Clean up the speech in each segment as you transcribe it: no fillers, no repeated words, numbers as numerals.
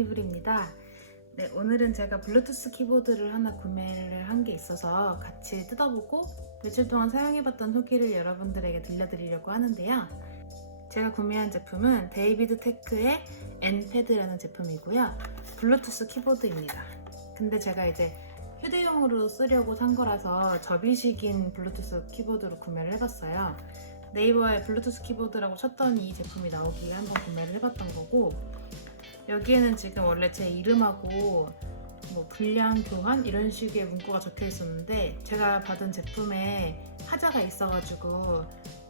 장미불입니다. 네, 오늘은 제가 블루투스 키보드를 하나 구매를 한 게 있어서 같이 뜯어보고 며칠 동안 사용해봤던 후기를 여러분들에게 들려드리려고 하는데요. 제가 구매한 제품은 데이비드 테크의 N패드라는 제품이고요. 블루투스 키보드입니다. 근데 제가 이제 휴대용으로 쓰려고 산 거라서 접이식인 블루투스 키보드로 구매를 해봤어요. 네이버에 블루투스 키보드라고 쳤더니 이 제품이 나오기에 한번 구매를 해봤던 거고, 여기에는 지금 원래 제 이름하고 뭐 불량 교환 이런 식의 문구가 적혀 있었는데 제가 받은 제품에 하자가 있어가지고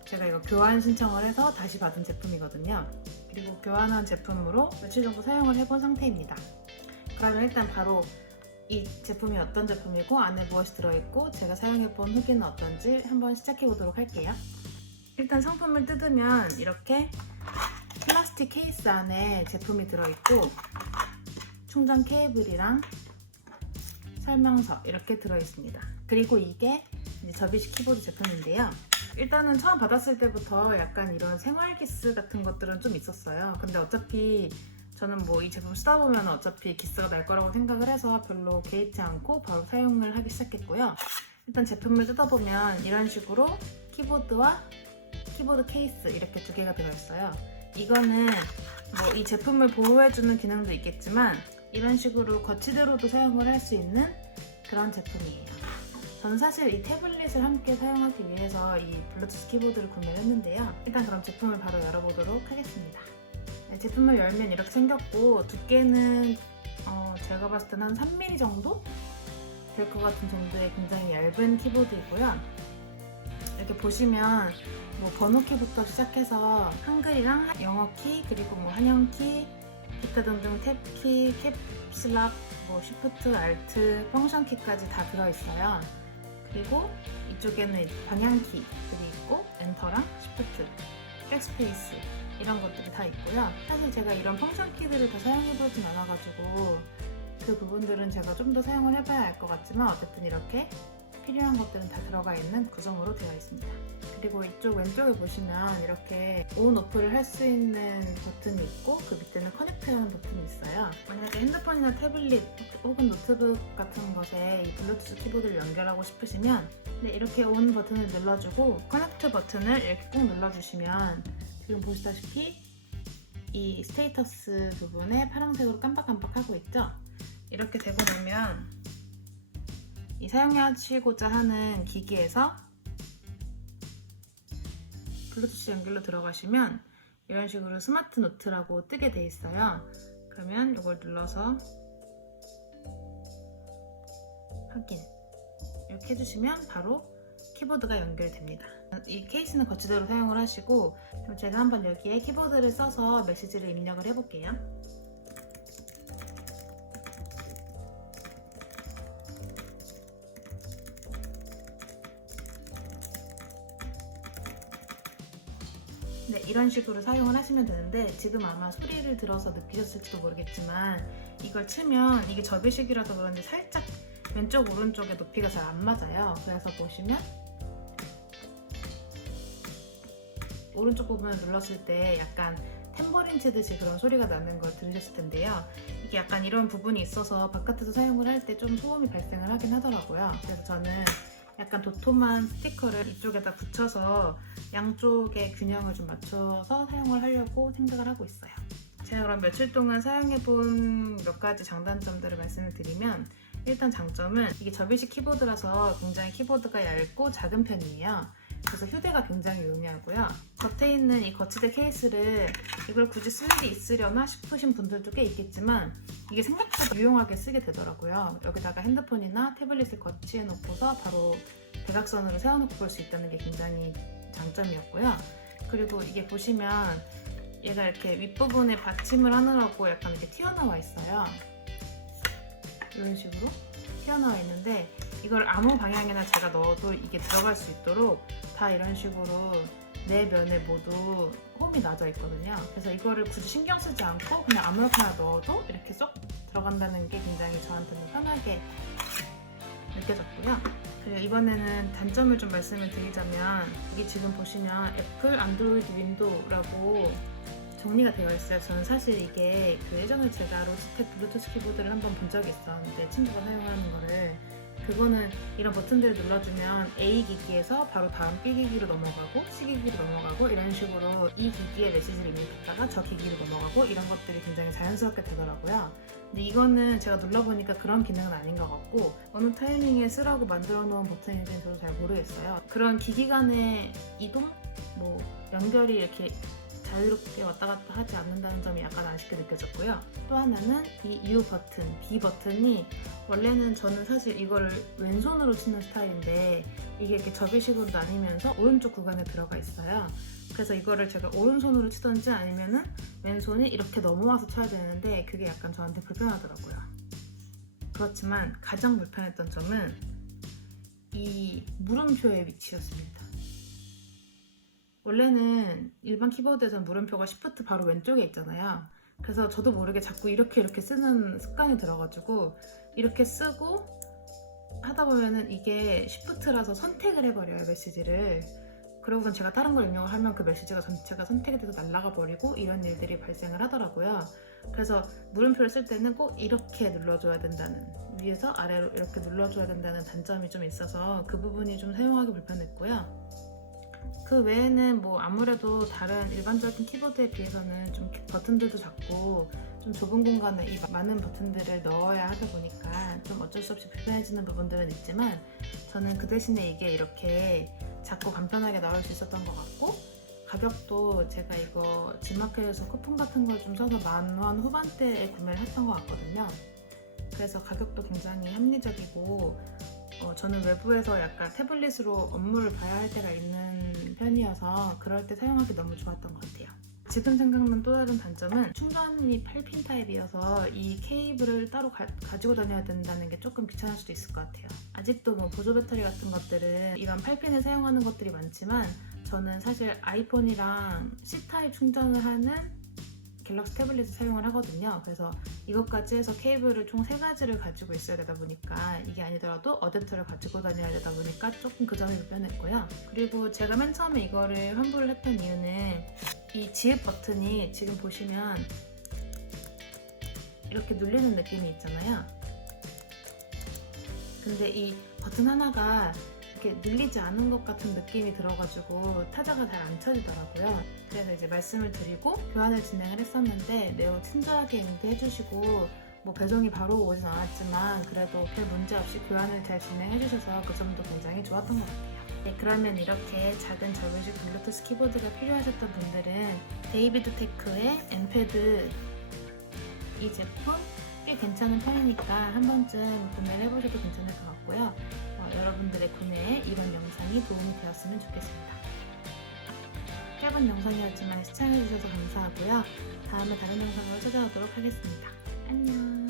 제가 이거 교환 신청을 해서 다시 받은 제품이거든요. 그리고 교환한 제품으로 며칠 정도 사용을 해본 상태입니다. 그러면 일단 바로 이 제품이 어떤 제품이고 안에 무엇이 들어있고 제가 사용해본 후기는 어떤지 한번 시작해보도록 할게요. 일단 상품을 뜯으면 이렇게 플라스틱 케이스 안에 제품이 들어있고 충전 케이블이랑 설명서 이렇게 들어있습니다. 그리고 이게 이제 접이식 키보드 제품인데요. 일단은 처음 받았을 때부터 약간 이런 생활 기스 같은 것들은 좀 있었어요. 근데 어차피 저는 뭐 이 제품 쓰다 보면 어차피 기스가 날 거라고 생각을 해서 별로 개의치 않고 바로 사용을 하기 시작했고요. 일단 제품을 뜯어보면 이런 식으로 키보드와 키보드 케이스 이렇게 두 개가 들어있어요. 이거는 뭐 이 제품을 보호해주는 기능도 있겠지만 이런 식으로 거치대로도 사용을 할 수 있는 그런 제품이에요. 저는 사실 이 태블릿을 함께 사용하기 위해서 이 블루투스 키보드를 구매를 했는데요. 일단 그럼 제품을 바로 열어보도록 하겠습니다. 네, 제품을 열면 이렇게 생겼고 두께는 제가 봤을 때는 한 3mm 정도 될 것 같은 정도의 굉장히 얇은 키보드이고요. 이렇게 보시면 뭐 번호키부터 시작해서 한글이랑 영어키, 그리고 뭐 한영키, 기타 등등 탭키, 캡슬락, 뭐 쉬프트, 알트, 펑션키까지 다 들어있어요. 그리고 이쪽에는 방향키들이 있고 엔터랑 쉬프트, 백스페이스 이런 것들이 다 있고요. 사실 제가 이런 펑션키들을 다 사용해보진 않아가지고 그 부분들은 제가 좀 더 사용을 해봐야 알 것 같지만 어쨌든 이렇게 필요한 것들은 다 들어가 있는 구성으로 되어 있습니다. 그리고 이쪽 왼쪽에 보시면 이렇게 온, 오프를 할 수 있는 버튼이 있고 그 밑에는 커넥트라는 버튼이 있어요. 만약에 핸드폰이나 태블릿 혹은 노트북 같은 것에 이 블루투스 키보드를 연결하고 싶으시면 이렇게 온 버튼을 눌러주고 커넥트 버튼을 이렇게 꾹 눌러주시면 지금 보시다시피 이 스테이터스 부분에 파란색으로 깜빡깜빡하고 있죠? 이렇게 되고 나면 이 사용하시고자 하는 기기에서 블루투스 연결로 들어가시면 이런 식으로 스마트 노트라고 뜨게 돼 있어요. 그러면 이걸 눌러서 확인 이렇게 해주시면 바로 키보드가 연결됩니다. 이 케이스는 거치대로 사용을 하시고 그럼 제가 한번 여기에 키보드를 써서 메시지를 입력을 해볼게요. 네, 이런 식으로 사용을 하시면 되는데 지금 아마 소리를 들어서 느끼셨을지도 모르겠지만 이걸 치면 이게 접이식이라서 그런지 살짝 왼쪽 오른쪽의 높이가 잘 안 맞아요. 그래서 보시면 오른쪽 부분을 눌렀을 때 약간 탬버린 치듯이 그런 소리가 나는 걸 들으셨을 텐데요. 이게 약간 이런 부분이 있어서 바깥에서 사용을 할 때 좀 소음이 발생을 하긴 하더라고요. 그래서 저는 약간 도톰한 스티커를 이쪽에다 붙여서 양쪽의 균형을 좀 맞춰서 사용을 하려고 생각을 하고 있어요. 제가 그럼 며칠 동안 사용해본 몇 가지 장단점들을 말씀을 드리면 일단 장점은 이게 접이식 키보드라서 굉장히 키보드가 얇고 작은 편이에요. 그래서 휴대가 굉장히 용이하고요. 겉에 있는 이 거치대 케이스를 이걸 굳이 쓸 일이 있으려나 싶으신 분들도 꽤 있겠지만 이게 생각보다 유용하게 쓰게 되더라고요. 여기다가 핸드폰이나 태블릿을 거치해 놓고서 바로 대각선으로 세워놓고 볼 수 있다는 게 굉장히 장점이었고요. 그리고 이게 보시면 얘가 이렇게 윗부분에 받침을 하느라고 약간 이렇게 튀어나와 있어요. 이런 식으로 튀어나와 있는데 이걸 아무 방향이나 제가 넣어도 이게 들어갈 수 있도록 다 이런 식으로 네 면에 모두 홈이 나져 있거든요. 그래서 이거를 굳이 신경 쓰지 않고 그냥 아무렇게나 넣어도 이렇게 쏙 들어간다는 게 굉장히 저한테는 편하게 느껴졌고요. 그리고 이번에는 단점을 좀 말씀을 드리자면 여기 지금 보시면 애플, 안드로이드, 윈도우라고 정리가 되어 있어요. 저는 사실 이게 예전에 제가 로지텍 블루투스 키보드를 한번 본 적이 있었는데, 친구가 사용하는 거를, 그거는 이런 버튼들을 눌러주면 A 기기에서 바로 다음 B 기기로 넘어가고 C 기기로 넘어가고 이런 식으로 이 기기의 메시지를 입력했다가 저 기기로 넘어가고 이런 것들이 굉장히 자연스럽게 되더라고요. 근데 이거는 제가 눌러보니까 그런 기능은 아닌 것 같고, 어느 타이밍에 쓰라고 만들어 놓은 버튼인지는 저도 잘 모르겠어요. 그런 기기 간의 이동? 연결이 이렇게 자유롭게 왔다 갔다 하지 않는다는 점이 약간 아쉽게 느껴졌고요. 또 하나는 이 U 버튼, B 버튼이, 원래는 저는 사실 이거를 왼손으로 치는 스타일인데 이게 이렇게 접이식으로 나뉘면서 오른쪽 구간에 들어가 있어요. 그래서 이거를 제가 오른손으로 치던지 아니면은 왼손이 이렇게 넘어와서 쳐야 되는데 그게 약간 저한테 불편하더라고요. 그렇지만 가장 불편했던 점은 이 물음표의 위치였습니다. 원래는 일반 키보드에서는 물음표가 Shift 바로 왼쪽에 있잖아요. 그래서 저도 모르게 자꾸 이렇게 쓰는 습관이 들어가지고 이렇게 쓰고 하다 보면은 이게 Shift라서 선택을 해버려요, 메시지를. 그러고선 제가 다른 걸 입력을 하면 그 메시지가 전체가 선택이 돼서 날아가 버리고 이런 일들이 발생을 하더라고요. 그래서 물음표를 쓸 때는 꼭 이렇게 눌러줘야 된다는, 위에서 아래로 이렇게 눌러줘야 된다는 단점이 좀 있어서 그 부분이 좀 사용하기 불편했고요. 그 외에는 아무래도 다른 일반적인 키보드에 비해서는 좀 버튼들도 작고 좀 좁은 공간에 이 많은 버튼들을 넣어야 하다 보니까 좀 어쩔 수 없이 불편해지는 부분들은 있지만, 저는 그 대신에 이게 이렇게 작고 간편하게 나올 수 있었던 것 같고, 가격도 제가 이거 G마켓에서 쿠폰 같은 걸 좀 써서 10,000원 후반대에 구매를 했던 것 같거든요. 그래서 가격도 굉장히 합리적이고, 저는 외부에서 약간 태블릿으로 업무를 봐야 할 때가 있는 편이어서 그럴 때 사용하기 너무 좋았던 것 같아요. 지금 생각난 또 다른 단점은 충전이 8핀 타입이어서 이 케이블을 따로 가지고 다녀야 된다는 게 조금 귀찮을 수도 있을 것 같아요. 아직도 보조 배터리 같은 것들은 이런 8핀을 사용하는 것들이 많지만, 저는 사실 아이폰이랑 C타입 충전을 하는 갤럭시 태블릿을 사용을 하거든요. 그래서 이것까지 해서 케이블을 총 3가지를 가지고 있어야 되다 보니까, 이게 아니더라도 어댑터를 가지고 다녀야 되다 보니까 조금 그 점이 불편했고요. 그리고 제가 맨 처음에 이거를 환불을 했던 이유는 이 지읒 버튼이 지금 보시면 이렇게 눌리는 느낌이 있잖아요. 근데 이 버튼 하나가 이렇게 눌리지 않은 것 같은 느낌이 들어가지고 타자가 잘 안 쳐지더라고요. 그래서 이제 말씀을 드리고 교환을 진행을 했었는데 매우 친절하게 응대해주시고, 배송이 바로 오진 않았지만 그래도 별 문제 없이 교환을 잘 진행해주셔서 그 점도 굉장히 좋았던 것 같아요. 네, 그러면 이렇게 작은 접이식 블루투스 키보드가 필요하셨던 분들은 데이비드 테크의 엔패드, 이 제품 꽤 괜찮은 편이니까 한 번쯤 구매를 해보셔도 괜찮을 것 같고요. 여러분들의 구매에 이번 영상이 도움이 되었으면 좋겠습니다. 짧은 영상이었지만 시청해주셔서 감사하고요. 다음에 다른 영상으로 찾아오도록 하겠습니다. 안녕.